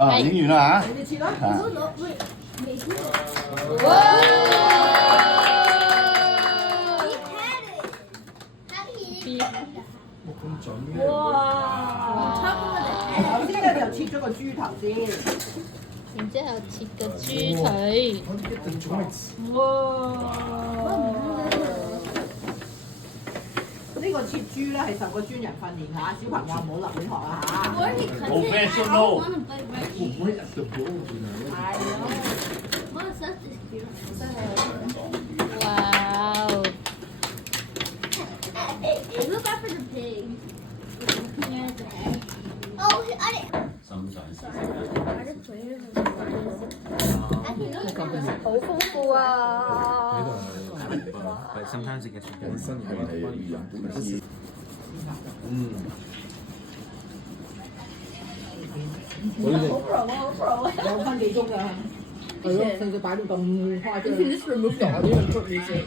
啊，影完啦你哋切啦。嚇。未切過。冇咁準嘅。哇！首先咧就切咗個豬頭先。然之後切個豬腿。我哋一定準備。哇！呢個切豬咧係受過專人訓練嚇，小朋友唔好立亂學啊嚇。Professional。會唔會入到保護住你？係咯。哇哦！ Look out for the pig. There's the egg. Oh, I didn't. I just put it in the box. 好豐富啊！But sometimes it gets 本身係人本身。嗯。好 pro 啊，好 pro 啊！2分幾鐘㗎。係咯，甚至擺到咁誇張。